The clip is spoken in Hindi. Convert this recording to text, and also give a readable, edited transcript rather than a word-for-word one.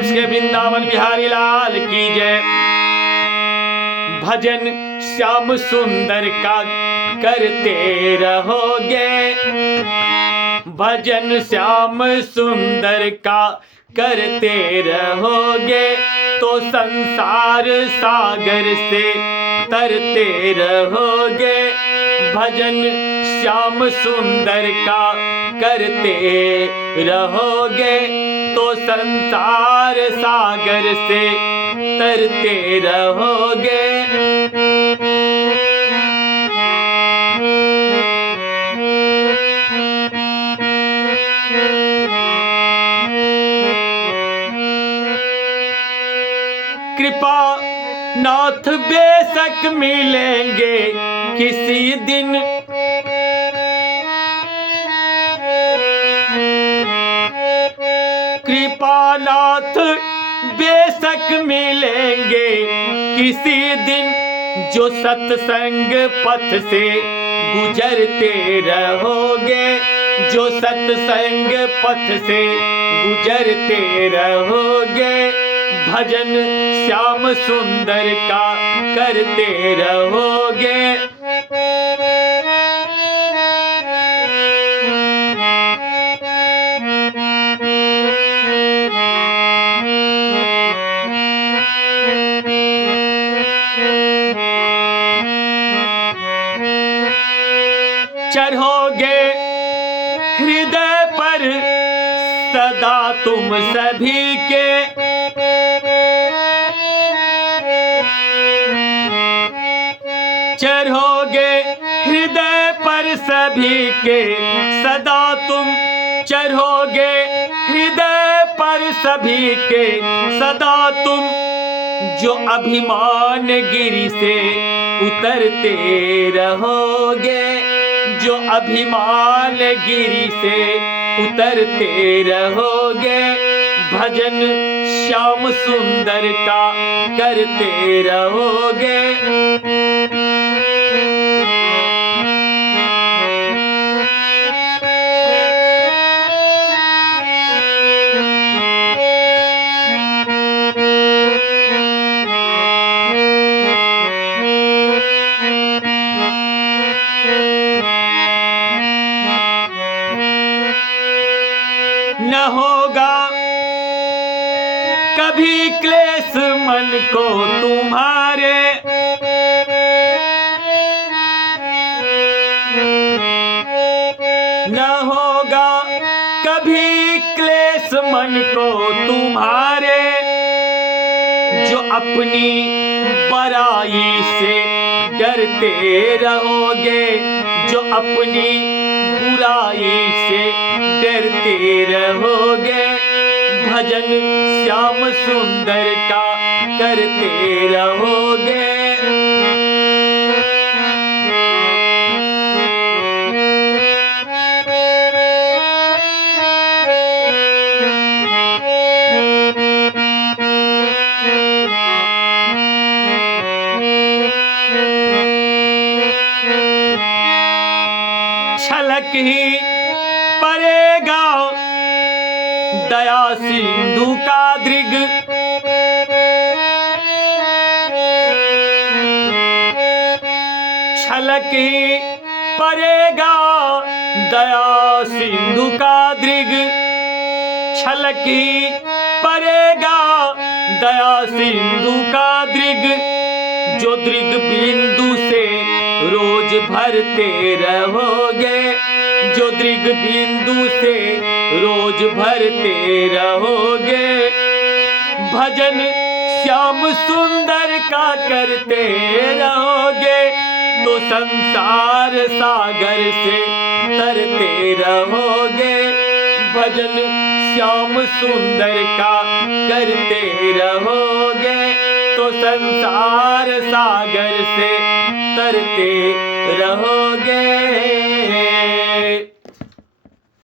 प्रेम से वृंदावन बिहारी लाल की जय। भजन श्याम सुंदर का करते रहोगे, भजन श्याम सुंदर का करते रहोगे तो संसार सागर से तरते रहोगे। भजन श्याम सुंदर का करते रहोगे तो संसार सागर से तरते रहोगे। कृपा नाथ बेशक मिलेंगे किसी दिन, कृपानाथ बेशक मिलेंगे किसी दिन, जो सत्संग पथ से गुजरते रहोगे, जो सत्संग पथ से गुजरते रहोगे। भजन श्याम सुंदर का करते रहोगे। चढ़ोगे हृदय पर सदा तुम सभी के, चढ़ोगे हृदय पर सभी के सदा तुम, चढ़ोगे हृदय पर सभी के सदा तुम, जो अभिमान गिरि से उतरते रहोगे, जो अभिमान गिरि से उतरते रहोगे। भजन श्याम सुंदर का करते रहोगे। न होगा कभी क्लेश मन को तुम्हारे, न होगा कभी क्लेश मन को तुम्हारे, जो अपनी बड़ाई से डरते रहोगे, जो अपनी बुराई से डरते रहोगे। भजन श्याम सुंदर का करते रहोगे। छलक ही पड़ेगा दया सिंधु का दृग, छलक ही पड़ेगा दया सिंधु का दृग, छलक ही पड़ेगा दया सिंधु का दृग, जो दृग बिंदु से रोज भरते रहोगे, जो दृग बिंदु से रोज भरते रहोगे। भजन श्याम सुंदर का करते रहोगे तो संसार सागर से तरते रहोगे। भजन श्याम सुंदर का करते रहोगे तो संसार सागर से तरते रहोगे।